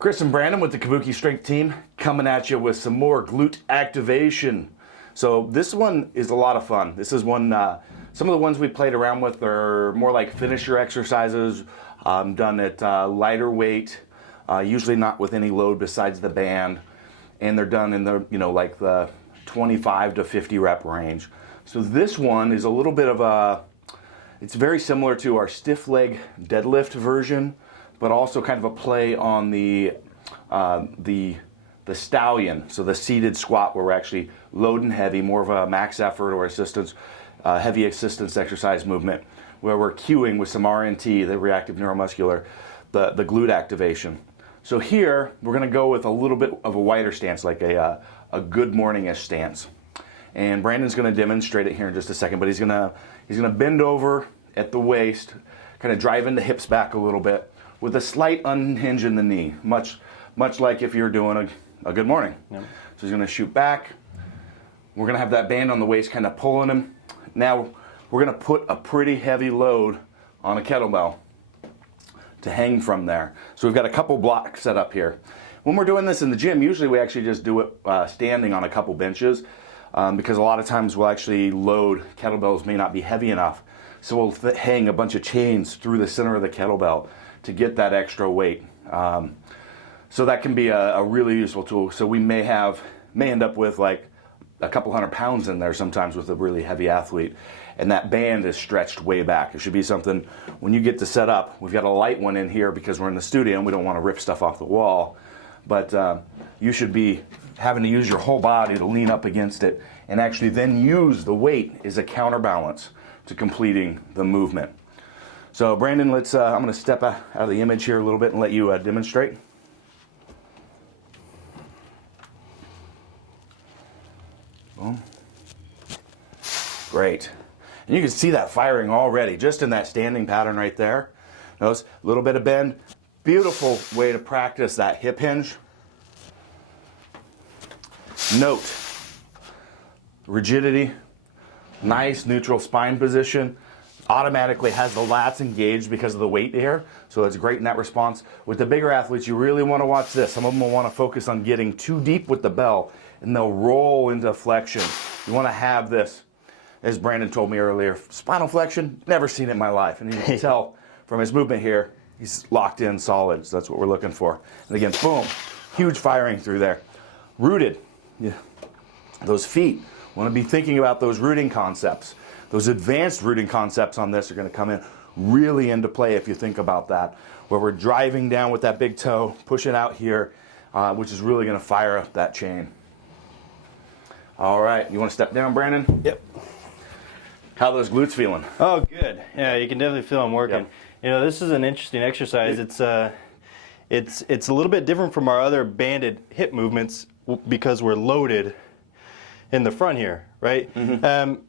Chris and Brandon with the Kabuki Strength Team coming at you with some more glute activation. So this one is a lot of fun. This is one, some of the ones we played around with are more like finisher exercises, done at lighter weight, usually not with any load besides the band, and they're done in the, like the 25 to 50 rep range. So this one is a little bit of a, it's very similar to our stiff leg deadlift version, but also kind of a play on the stallion, so the seated squat where we're actually loading heavy, more of a max effort or assistance, heavy assistance exercise movement, where we're cueing with some RNT, the reactive neuromuscular, the glute activation. So here we're going to go with a little bit of a wider stance, like a good morning-ish stance. And Brandon's going to demonstrate it here in just a second, but he's going to bend over at the waist, kind of driving the hips back a little bit, with a slight unhinge in the knee, much like if you're doing a good morning. Yep. So he's going to shoot back. We're going to have that band on the waist kind of pulling him. Now we're going to put a pretty heavy load on a kettlebell to hang from there. So we've got a couple blocks set up here. When we're doing this in the gym, usually we actually just do it standing on a couple benches, because a lot of times we'll actually load, kettlebells may not be heavy enough, so we'll hang a bunch of chains through the center of the kettlebell to get that extra weight. So that can be a really useful tool. So we may end up with like a couple 100 pounds in there sometimes with a really heavy athlete, and that band is stretched way back. It should be something, when you get to set up, we've got a light one in here because we're in the studio and we don't want to rip stuff off the wall, but you should be having to use your whole body to lean up against it and actually then use the weight as a counterbalance to completing the movement. So Brandon, I'm going to step out of the image here a little bit and let you demonstrate. Boom. Great. And you can see that firing already, just in that standing pattern right there. Notice a little bit of bend. Beautiful way to practice that hip hinge. Note rigidity, nice neutral spine position. Automatically has the lats engaged because of the weight here, so it's great in that response. With the bigger athletes, you really want to watch this. Some of them will want to focus on getting too deep with the bell, and they'll roll into flexion. You want to have this, as Brandon told me earlier, spinal flexion, never seen it in my life. And you can tell from his movement here, he's locked in solid, so that's what we're looking for. And again, boom, huge firing through there. Rooted, yeah. Those feet, want to be thinking about those rooting concepts. Those advanced rooting concepts on this are going to come in really into play if you think about that, where we're driving down with that big toe, pushing out here, which is really going to fire up that chain. All right, you want to step down, Brandon? Yep. How are those glutes feeling? Oh, good. Yeah, you can definitely feel them working. Yep. This is an interesting exercise. It's a little bit different from our other banded hip movements because we're loaded in the front here, right? Mm-hmm.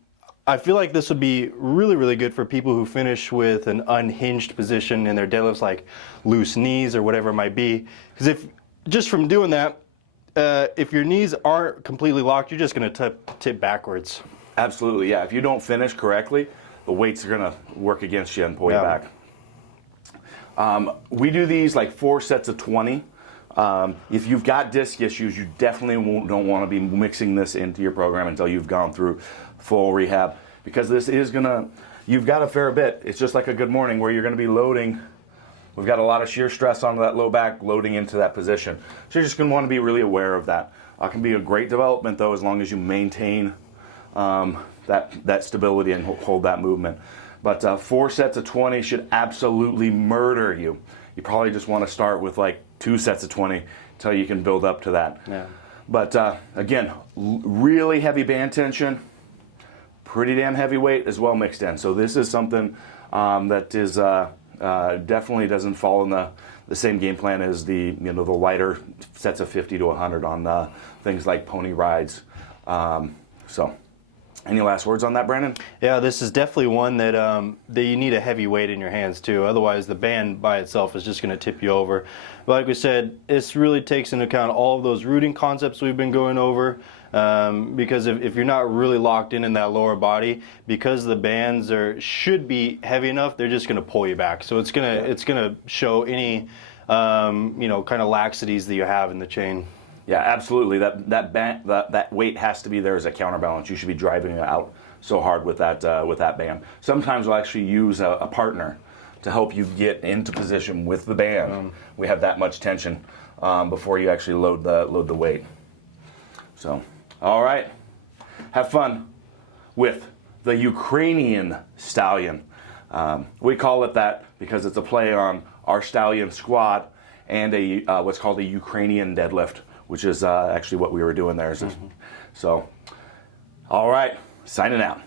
I feel like this would be really, really good for people who finish with an unhinged position in their deadlifts, like loose knees or whatever it might be. Because if just from doing that, if your knees aren't completely locked, you're just going to tip backwards. Absolutely, yeah. If you don't finish correctly, the weights are going to work against you and pull you back. We do these like 4 sets of 20. If you've got disc issues, you definitely don't want to be mixing this into your program until you've gone through full rehab, because this is you've got a fair bit. It's just like a good morning where you're going to be loading. We've got a lot of shear stress onto that low back, loading into that position. So you're just going to want to be really aware of that. It can be a great development though, as long as you maintain that stability and hold that movement. But 4 sets of 20 should absolutely murder you. You probably just want to start with like 2 sets of 20 until you can build up to that. Yeah. But again, really heavy band tension, pretty damn heavy weight as well mixed in. So this is something that is definitely doesn't fall in the same game plan as the the lighter sets of 50 to 100 on things like pony rides. So. Any last words on that, Brandon? Yeah, this is definitely one that you need a heavy weight in your hands too. Otherwise, the band by itself is just going to tip you over. But like we said, this really takes into account all of those rooting concepts we've been going over. Because if you're not really locked in that lower body, because the bands should be heavy enough, they're just going to pull you back. So it's gonna show any kind of laxities that you have in the chain. Yeah, absolutely. That weight has to be there as a counterbalance. You should be driving it out so hard with that band. Sometimes we'll actually use a partner to help you get into position with the band. We have that much tension before you actually load the weight. So, all right, have fun with the Ukrainian Stallion. We call it that because it's a play on our Stallion squat and what's called a Ukrainian deadlift, which is actually what we were doing there. So, all right, signing out.